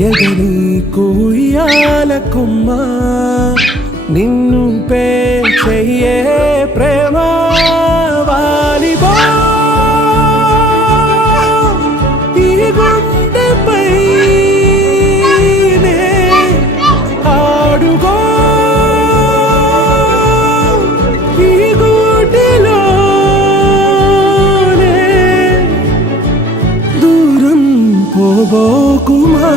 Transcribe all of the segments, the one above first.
ఎదని కుయ్యాల కొమ్మ నిన్ను పే చెయ్యే ప్రేమ వాలిబో ఈ గుండెపై ఆడుగో ఈ గుడిలోనే దూరం పోబోకుమా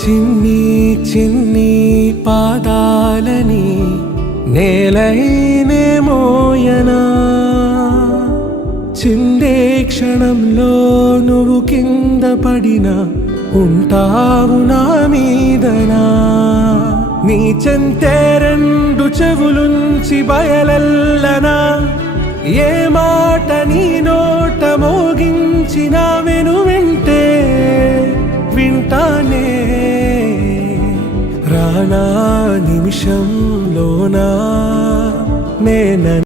చిన్ని చిన్ని పాదాలని నేలైనే మోయనా చిందే క్షణంలో నువ్వు కింద పడినా ఉంటావు నా మీదనా నీ చెంతే రెండు చెవులుంచి బయలెల్లనా ఏ మాట నీ నోట మోగించిన వెను వింటే వింటానే రానా నిమిషంలోనా నేన